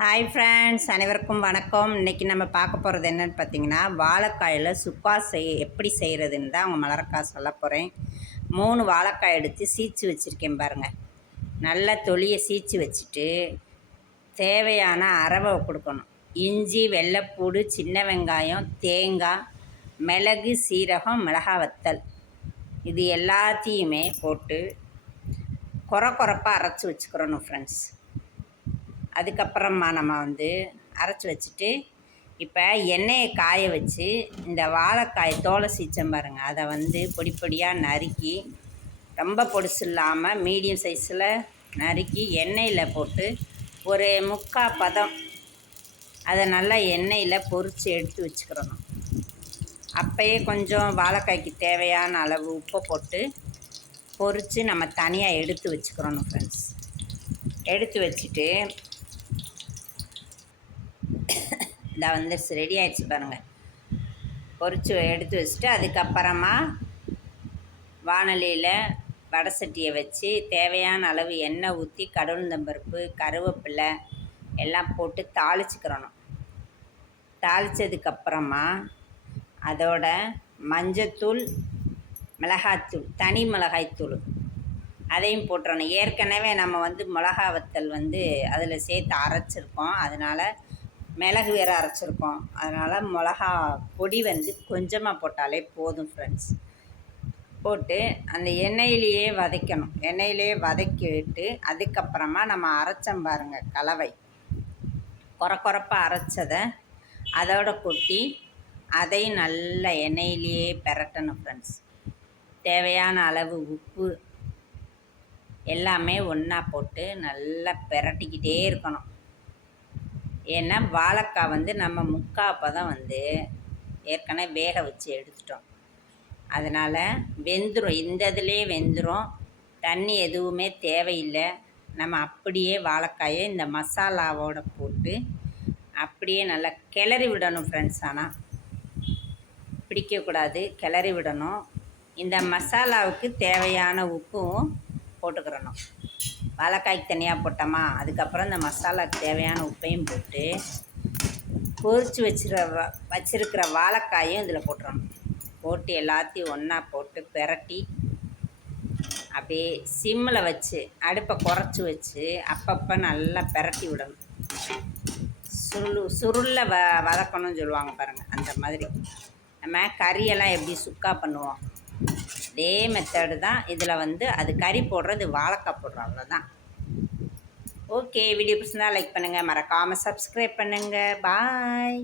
Hi friends அனைவருக்கும் வணக்கம். இன்றைக்கி நம்ம பார்க்க போகிறது என்னென்னு பார்த்தீங்கன்னா வாழைக்காயில் சுக்கா செய் எப்படி செய்கிறதுன்னு தான் அவங்க மலரக்காய் சொல்ல போகிறேன் மூணு வாழைக்காய் எடுத்து சீச்சு வச்சுருக்கேன் பாருங்கள் நல்லா தொலியை சீச்சு வச்சுட்டு தேவையான அரவை கொடுக்கணும். இஞ்சி வெள்ளைப்பூடு சின்ன வெங்காயம் தேங்காய் மிளகு சீரகம் மிளகா வத்தல். இது எல்லாத்தையுமே போட்டு குறை குறைப்பாக அரைச்சி வச்சுக்கிறணும் ஃப்ரெண்ட்ஸ் அதுக்கப்புறமா நம்ம வந்து அரைச்சி வச்சுட்டு இப்போ எண்ணெயை காய வச்சு இந்த வாழைக்காய் தோலை சீச்சம் பாருங்கள் அதை வந்து பொடி பொடியாக நறுக்கி ரொம்ப பொடிசு இல்லாமல் மீடியம் சைஸில் நறுக்கி எண்ணெயில் போட்டு ஒரு முக்கால் பதம் அதை நல்லா எண்ணெயில் பொறிச்சு எடுத்து வச்சுக்கிறணும். அப்போயே கொஞ்சம் வாழைக்காய்க்கு தேவையான அளவு உப்பை போட்டு பொறித்து நம்ம தனியாக எடுத்து வச்சுக்கிறணும் ஃப்ரெண்ட்ஸ் எடுத்து வச்சுட்டு இதை வந்துருச்சு ரெடி ஆயிடுச்சு பாருங்கள் பொறிச்சு எடுத்து வச்சுட்டு அதுக்கப்புறமா வானொலியில் வடை சட்டியை வச்சு தேவையான அளவு எண்ணெய் ஊற்றி கடவுந்தம்பருப்பு கருவேப்பிலை எல்லாம் போட்டு தாளிச்சுக்கிறணும். தாளித்ததுக்கப்புறமா அதோட மஞ்சத்தூள் மிளகாத்தூள் தனி மிளகாய்த்தூள் அதையும் போட்டுறணும். ஏற்கனவே நம்ம வந்து மிளகா வத்தல் வந்து அதில் சேர்த்து அரைச்சிருக்கோம். அதனால் மிளகு வேறு அரைச்சிருக்கோம். அதனால் மிளகா பொடி வந்து கொஞ்சமாக போட்டாலே போதும் ஃப்ரெண்ட்ஸ் போட்டு அந்த எண்ணெயிலேயே வதைக்கணும். எண்ணெயிலேயே வதக்கி விட்டு அதுக்கப்புறமா நம்ம அரைச்சம் பாருங்கள் கலவை. குறக்குறப்பாக அரைச்சதை அதோட கொட்டி அதையும் நல்ல எண்ணெயிலேயே பெரட்டணும் ஃப்ரெண்ட்ஸ் தேவையான அளவு உப்பு எல்லாமே ஒன்றா போட்டு நல்லா பெரட்டிக்கிட்டே இருக்கணும். ஏன்னா வாழைக்காய் வந்து நம்ம முக்காப்பை தான் வந்து ஏற்கனவே வேக வச்சு எடுத்துட்டோம். அதனால் வெந்துடும் இந்த இதுலேயே வெந்துடும் தண்ணி எதுவுமே தேவையில்லை. நம்ம அப்படியே வாழைக்காயை இந்த மசாலாவோட போட்டு அப்படியே நல்லா கிளறி விடணும் ஃப்ரெண்ட்ஸ் ஆனால் பிடிக்கக்கூடாது. கிளறி விடணும். இந்த மசாலாவுக்கு தேவையான உப்பும் போட்டுக்கிறணும். வாழைக்காய்க்கு தனியாக போட்டோமா? அதுக்கப்புறம் இந்த மசாலாவுக்கு தேவையான உப்பையும் போட்டு பொரித்து வச்சுருக்க வச்சுருக்கிற வாழைக்காயும் இதில் போட்டுறணும். போட்டு எல்லாத்தையும் ஒன்றா போட்டு பெரட்டி அப்படியே சிம்மில் வச்சு அடுப்பை குறைச்சி வச்சு அப்பப்போ நல்லா பெரட்டி விடணும். சுருள் சுருளில் வ வதக்கணும்னு சொல்லுவாங்க பாருங்கள் அந்த மாதிரி. நம்ம கறியெல்லாம் எப்படி சுக்கா பண்ணுவோம்? அதே மெத்தடு தான். இதில் வந்து அது கறி போடுறது வாழைக்காய் போடுறோம் அவ்வளோதான் ஓகே வீடியோ பிடிச்சிருந்தா லைக் பண்ணுங்கள் மறக்காமல் சப்ஸ்கிரைப் பண்ணுங்கள் பாய்